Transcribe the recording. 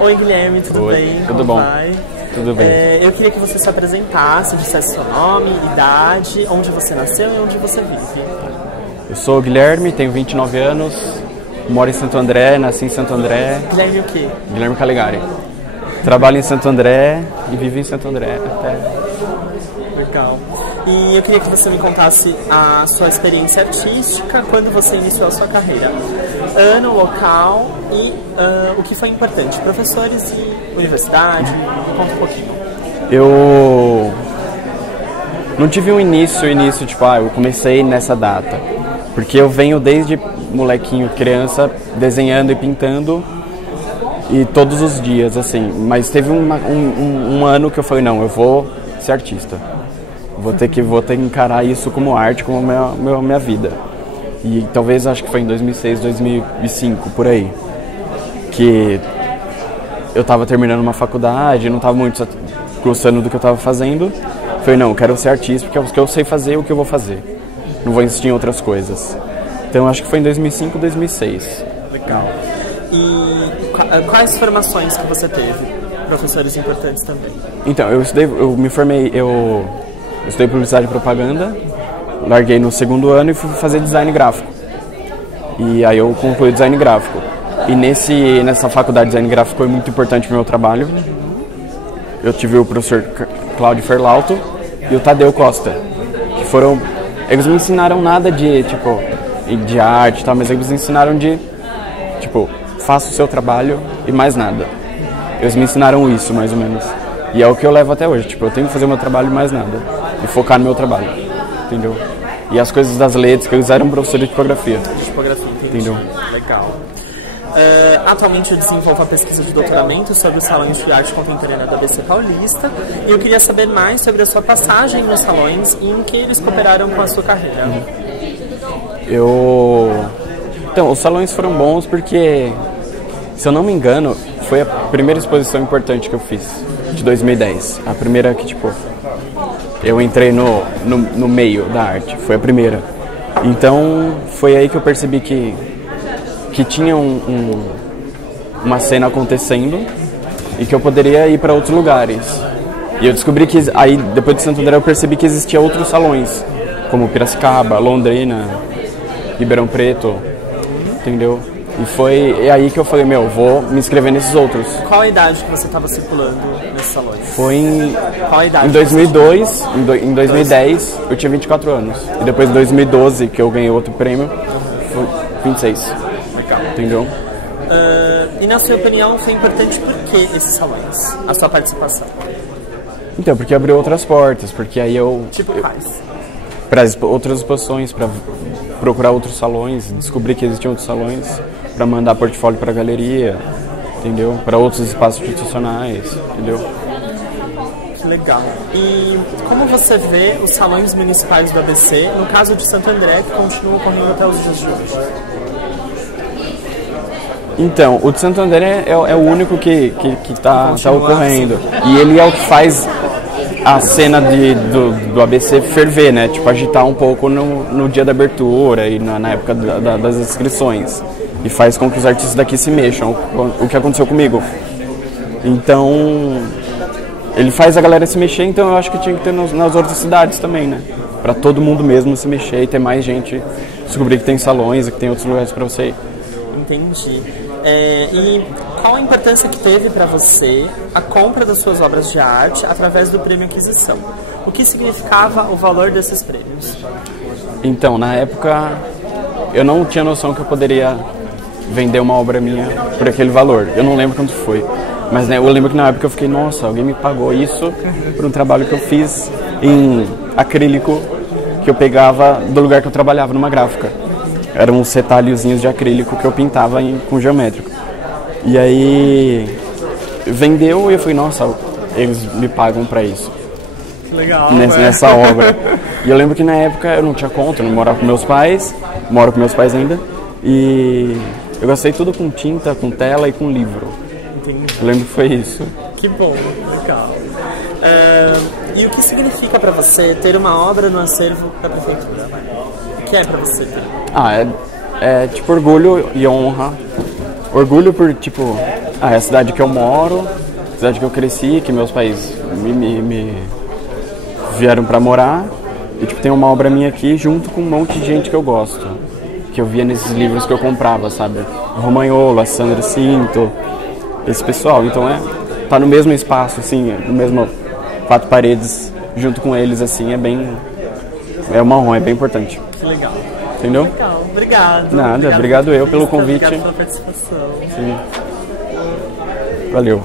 Oi, Guilherme, tudo Oi, bem? tudo Como bom? vai? Tudo bem. Eu queria que você se apresentasse, dissesse seu nome, idade, onde você nasceu e onde você vive. Eu sou o Guilherme, tenho 29 anos, moro em Santo André, nasci em Santo André. Guilherme o quê? Guilherme Calegari. Trabalho em Santo André e vivo em Santo André até. Legal. E eu queria que você me contasse a sua experiência artística, quando você iniciou a sua carreira. Ano, local e o que foi importante. Professores e universidade, me conta um pouquinho. Eu não tive um início, tipo, eu comecei nessa data. Porque eu venho desde molequinho, criança, desenhando e pintando. E todos os dias, assim. Mas teve um ano que eu falei, não, eu vou ser artista. Vou ter que encarar isso como arte, como minha vida. E talvez, acho que foi em 2006, 2005, por aí. Que eu estava terminando uma faculdade, não estava muito gostando do que eu estava fazendo. Falei, não, eu quero ser artista porque é o que eu sei fazer, o que eu vou fazer. Não vou insistir em outras coisas. Então, acho que foi em 2005, 2006. Legal. E quais formações que você teve? Professores importantes também. Então, eu estudei publicidade e propaganda, larguei no segundo ano e fui fazer design gráfico. E aí eu concluí design gráfico. E nessa faculdade de design gráfico foi muito importante para o meu trabalho. Eu tive o professor Cláudio Ferlauto e o Tadeu Costa, que foram... Eles me ensinaram nada de, tipo, de arte, tá? Mas eles me ensinaram de, tipo, faça o seu trabalho e mais nada. Eles me ensinaram isso, mais ou menos. E é o que eu levo até hoje, tipo, eu tenho que fazer o meu trabalho e mais nada. E focar no meu trabalho, entendeu? E as coisas das letras, que eles eram professores de tipografia. De tipografia, entendi. Entendeu? Legal. Atualmente eu desenvolvo a pesquisa de doutoramento sobre os salões de arte contemporânea da ABC Paulista. E eu queria saber mais sobre a sua passagem nos salões e em que eles cooperaram com a sua carreira. Então, os salões foram bons porque, se eu não me engano, foi a primeira exposição importante que eu fiz, de 2010. A primeira que, tipo, eu entrei no meio da arte, foi a primeira. Então, foi aí que eu percebi que tinha uma cena acontecendo e que eu poderia ir para outros lugares. E eu descobri que, aí, depois de Santo André, eu percebi que existia outros salões, como Piracicaba, Londrina, Ribeirão Preto, entendeu? E foi aí que eu falei, vou me inscrever nesses outros. Qual a idade que você estava circulando nesses salões? Foi em Qual em 2002, em 2010 eu tinha 24 anos. E depois em 2012, que eu ganhei outro prêmio, foi 26. Legal. Entendeu? E na sua opinião foi importante por que esses salões? A sua participação? Então, porque abriu outras portas, porque aí Quais? Para outras exposições, para procurar outros salões, descobrir que existiam outros salões, para mandar portfólio para a galeria, entendeu? Para outros espaços institucionais, entendeu? Que legal. E como você vê os salões municipais do ABC, no caso de Santo André, que continuam ocorrendo até os dias de hoje? Então, o de Santo André é o único que tá ocorrendo. E ele é o que faz a cena do ABC ferver, né? Tipo, agitar um pouco no dia da abertura e na época das inscrições. E faz com que os artistas daqui se mexam, o que aconteceu comigo. Então, ele faz a galera se mexer, então eu acho que tinha que ter nas outras cidades também, né? Pra todo mundo mesmo se mexer e ter mais gente, descobrir que tem salões e que tem outros lugares pra você ir. Entendi. E qual a importância que teve para você a compra das suas obras de arte através do prêmio Aquisição? O que significava o valor desses prêmios? Então, na época, eu não tinha noção que eu poderia vender uma obra minha por aquele valor. Eu não lembro quanto foi. Mas, né, eu lembro que na época eu fiquei, nossa, alguém me pagou isso por um trabalho que eu fiz em acrílico que eu pegava do lugar que eu trabalhava, numa gráfica. Eram uns retalhozinhos de acrílico que eu pintava com geométrico. E aí vendeu e eu falei, nossa, eles me pagam pra isso. Que legal, nessa obra. E eu lembro que na época eu não tinha conta, eu não morava com meus pais, moro com meus pais ainda. E eu gastei tudo com tinta, com tela e com livro. Entendi. Eu lembro que foi isso. Que bom, legal. E o que significa pra você ter uma obra no acervo da prefeitura? O que é pra você ter? É tipo orgulho e honra. Orgulho por, tipo, é a cidade que eu moro, a cidade que eu cresci, que meus pais me vieram pra morar. E tipo, tem uma obra minha aqui junto com um monte de gente que eu gosto, que eu via nesses livros que eu comprava, sabe? Romagnolo, a Sandra Cinto, esse pessoal. Então tá no mesmo espaço, assim, no mesmo 4 paredes, junto com eles, assim, é uma honra, é bem importante. Que legal. Entendeu? Legal, obrigado. Nada, obrigado eu pelo convite. Obrigado pela participação. Sim. Valeu.